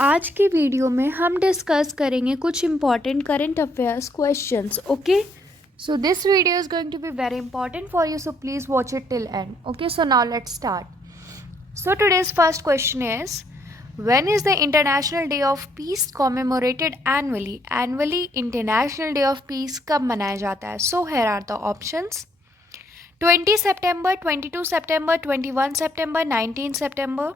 आज की वीडियो में हम डिस्कस करेंगे कुछ important current affairs questions. Okay, so this video is going to be very important for you, so please watch it till end. Okay, so now let's start. So today's first question is, when is the International Day of Peace commemorated annually? Annually International Day of Peace कब मनाया जाता है? So here are the options: 20 September, 22 September, 21 September, 19 September.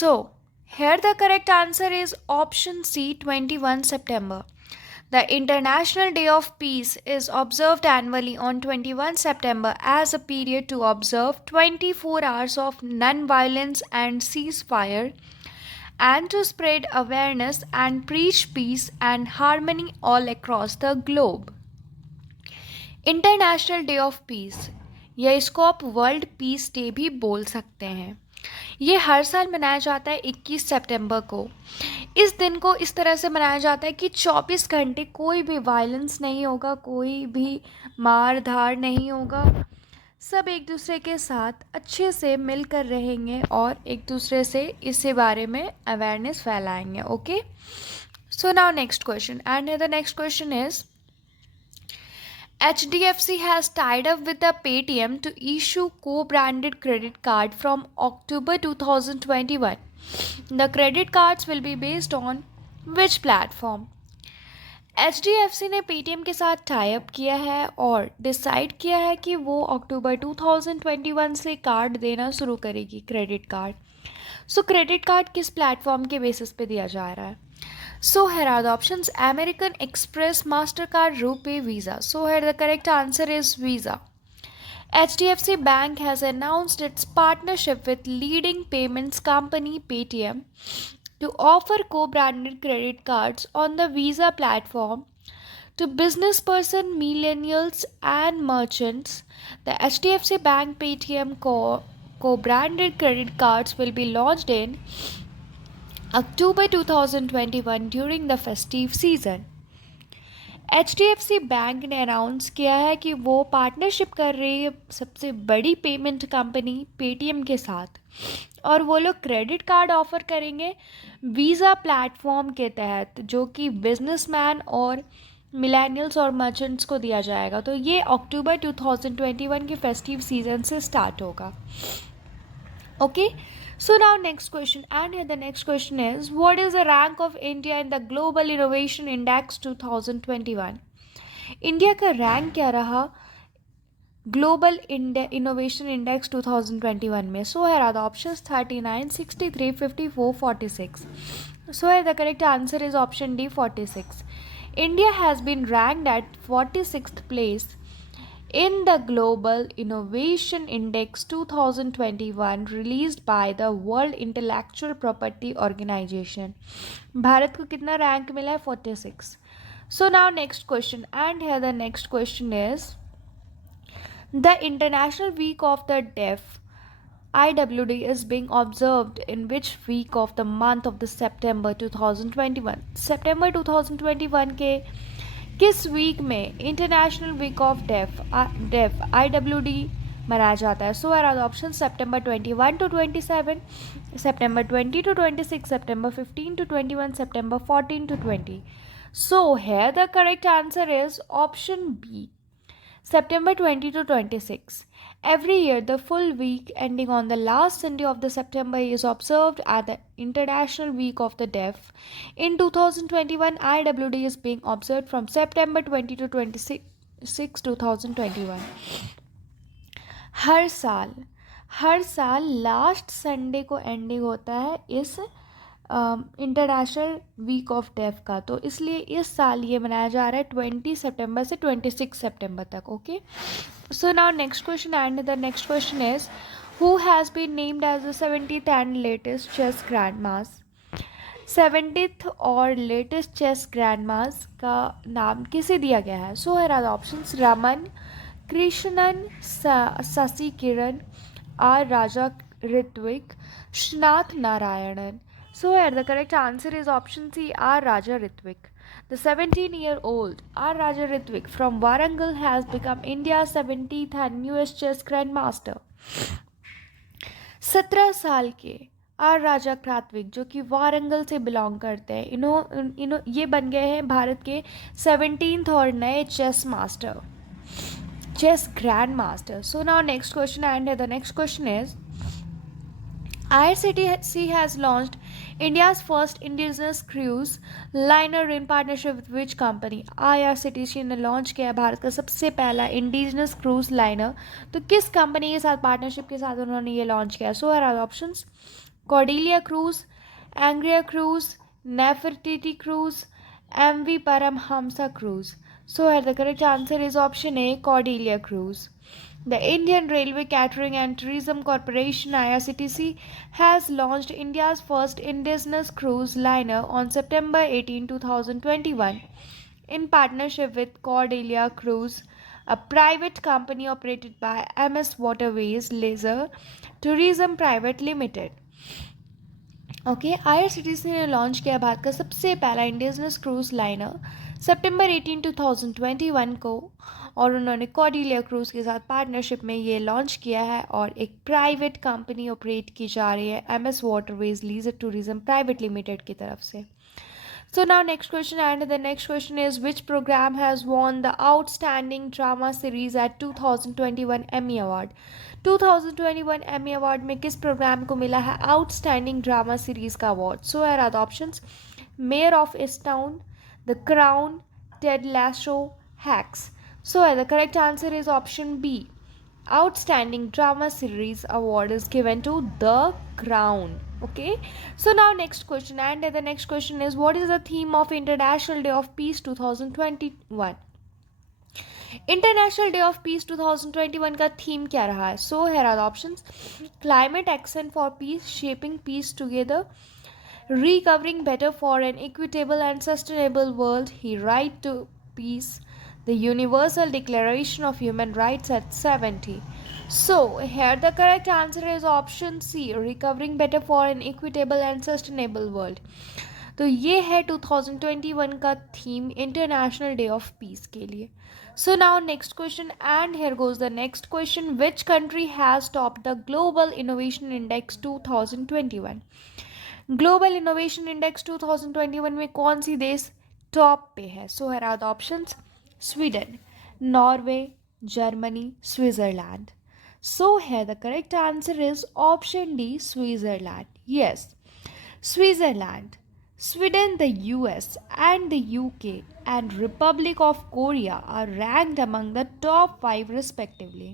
So here the correct answer is option C, 21 September. The International Day of Peace is observed annually on 21 September as a period to observe 24 hours of non-violence and ceasefire, and to spread awareness and preach peace and harmony all across the globe. International day of piece, या इसको आप world peace day भी बोल सकते हैं, ये हर साल मनाया जाता है 21 सितंबर को. इस दिन को इस तरह से मनाया जाता है कि 24 घंटे कोई भी वायलेंस नहीं होगा, कोई भी मार धाड़ नहीं होगा, सब एक दूसरे के साथ अच्छे से मिलकर रहेंगे और एक दूसरे से इसी बारे में अवेयरनेस फैलाएंगे. Okay, so now next question, and the next question is, HDFC has tied up with the Paytm to issue co-branded credit card from October 2021. The credit cards will be based on which platform? HDFC ने Paytm के साथ tie up किया है और decide किया है कि वो अक्टूबर 2021 से कार्ड देना शुरू करेगी, क्रेडिट कार्ड. सो क्रेडिट कार्ड किस प्लेटफॉर्म के बेसिस पे दिया जा रहा है? So here are the options: American Express, Mastercard, RuPay, Visa. So here the correct answer is Visa. HDFC Bank has announced its partnership with leading payments company Paytm to offer co-branded credit cards on the Visa platform to business person, millennials and merchants. The HDFC Bank Paytm co-branded credit cards will be launched in October 2021 during the festive season. HDFC bank ने announce किया है कि वो partnership कर रही है सबसे बड़ी पेमेंट कंपनी पेटीएम के साथ, और वो लोग क्रेडिट कार्ड ऑफर करेंगे वीज़ा प्लेटफॉर्म के तहत, जो कि बिजनेसमैन और मिलेनियल्स और मर्चेंट्स को दिया जाएगा. तो ये अक्टूबर 2021 के फेस्टिव सीजन से स्टार्ट होगा. Okay, so now next question, and here the next question is, what is the rank of India in the Global Innovation Index 2021? India का रैंक क्या रहा ग्लोबल इनोवेशन इंडेक्स 2021 में? सो here are the options: 39, 63, 54, 46. So here the correct answer is option D, 46. India has been ranked at 46th place in the Global Innovation Index 2021 released by the World Intellectual Property Organization. Bharat को कितना rank मिला है? 46. So now next question, and here the next question is, the International Week of the Deaf IWD is being observed in which week of the month of the September 2021? September 2021 के किस week में international week of deaf IWD मनाया जाता है? So are the option: September 21 to 27, September 20 to 26, September 15 to 21, September 14 to 20. So here the correct answer is option B, September 20 to 26. Every year, the full week ending on the last Sunday of the September is observed as the International Week of the Deaf. In 2021, IWD is being observed from September 20 to 26, 2021. हर साल last Sunday को ending होता है इस international week of deaf का, तो इसलिए इस साल ये मनाया जा रहा है 20 सितंबर से 26 सितंबर तक. Okay, so now next question, and the next question is, who has been named as the 70th and latest chess grandmaster? 70th और लेटेस्ट चेस ग्रैंड मास का नाम किसे दिया गया है? So here are the options: Raman Krishnan, Shashi Kiran, R Raja Rithvik, Srinath Narayanan. So here the correct answer is option C, R. Raja Ritwik. The 17-year-old R. Raja Ritwik from Warangal has become India's 70th and newest chess grandmaster. 17 साल के are राजा क्राथविक जो कि वारंगल से belong करते हैं, ये बन गए हैं भारत के 17th और नए chess master, chess grandmaster. So now next question, and the next question is IRCTC has launched India's first indigenous cruise liner in partnership with which company? IRCTC ने लॉन्च किया है भारत का सबसे पहला इंडिजिनस क्रूज लाइनर, तो किस company के साथ पार्टनरशिप के साथ उन्होंने ये लॉन्च किया? So are options Cordelia cruise, Angriya cruise, Nefertiti cruise, MV Paramhamsa cruise. So here the correct answer is option A, Cordelia cruise. The Indian Railway Catering and Tourism Corporation (IRCTC) has launched India's first indigenous cruise liner on September 18, 2021, in partnership with Cordelia Cruise, a private company operated by MS Waterways Leisure Tourism Private Limited. Okay, IRCTC ने launch किया भारत का सबसे पहला indigenous cruise liner सितंबर 18, 2021 को, और उन्होंने Cordelia cruise के साथ पार्टनरशिप में ये लॉन्च किया है और एक प्राइवेट कंपनी ऑपरेट की जा रही है MS waterways leisure tourism private limited की तरफ से. So now next question, and the next question is which program has won the Outstanding Drama Series at 2021 Emmy Award? 2021 Emmy Award में किस programme को मिला है आउटस्टैंडिंग ड्रामा सीरीज का award? So here are the options: Mayor of Easttown, The Crown, Ted Lasso, Hacks. So the correct answer is option B. Outstanding Drama Series Award is given to The Crown. Okay, so now next question, and the next question is what is the theme of International Day of Peace 2021? International day of peace 2021 का theme क्या रहा है? So here are the options: climate action for peace, shaping peace together, recovering better for an equitable and sustainable world, he right to peace, the Universal Declaration of Human Rights at 70. So here the correct answer is option C, recovering better for an equitable and sustainable world. तो ये है 2021 का theme international day of peace के लिए. So now next question, and here goes the next question: which country has top the global innovation index 2021? Global innovation index 2021 में कौन सी देश टॉप पे है? So here are the options: Sweden, Norway, Germany, Switzerland. So here the correct answer is option D, Switzerland. Yes, Switzerland, Sweden, the US, and the UK and Republic of Korea are ranked among the top 5 respectively.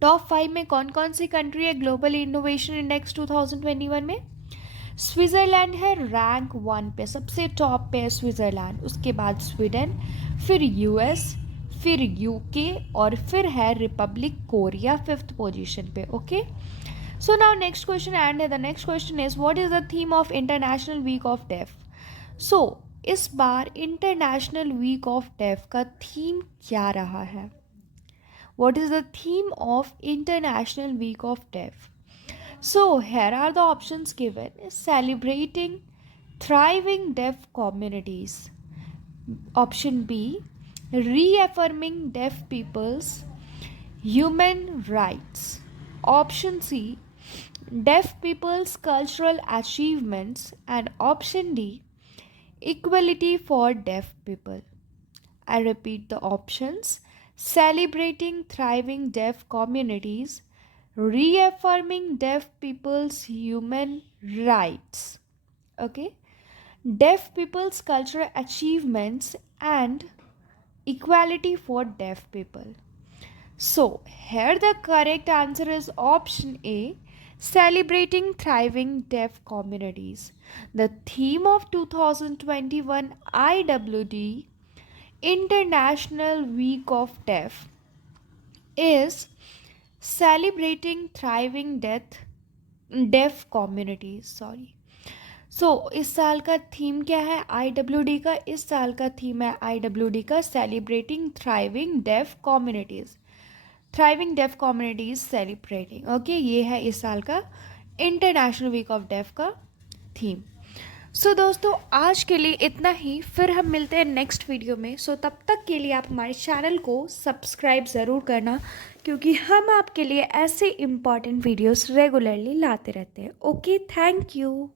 Top 5 में कौन कौन सी country है global innovation index 2021 में? Switzerland है rank 1 पे, सबसे top पे है स्विट्जरलैंड, उसके बाद स्वीडन, फिर US, फिर UK और फिर है रिपब्लिक कोरिया 5th पोजीशन पे. Okay, so now next question, and the next question is what is the theme of International Week of Deaf? So इस बार इंटरनेशनल वीक ऑफ डेफ का theme क्या रहा है? What is the theme of International Week of Deaf? So here are the options given: celebrating thriving deaf communities, option B, reaffirming deaf people's human rights, option C, deaf people's cultural achievements, and option D, equality for deaf people. I repeat the options: celebrating thriving deaf communities, reaffirming deaf people's human rights, okay, deaf people's cultural achievements, and equality for deaf people. So here the correct answer is option A, celebrating thriving deaf communities. The theme of 2021 IWD International Week of Deaf is celebrating thriving deaf communities. So इस साल का theme क्या है IWD का? इस साल का theme है IWD का celebrating thriving deaf communities. Thriving deaf communities celebrating. Okay, ये है इस साल का इंटरनेशनल वीक ऑफ डेफ का थीम. सो दोस्तों आज के लिए इतना ही, फिर हम मिलते हैं नेक्स्ट वीडियो में। सो तब तक के लिए आप हमारे चैनल को सब्सक्राइब ज़रूर करना, क्योंकि हम आपके लिए ऐसे इम्पॉर्टेंट वीडियोस रेगुलरली लाते रहते हैं। Okay, thank you.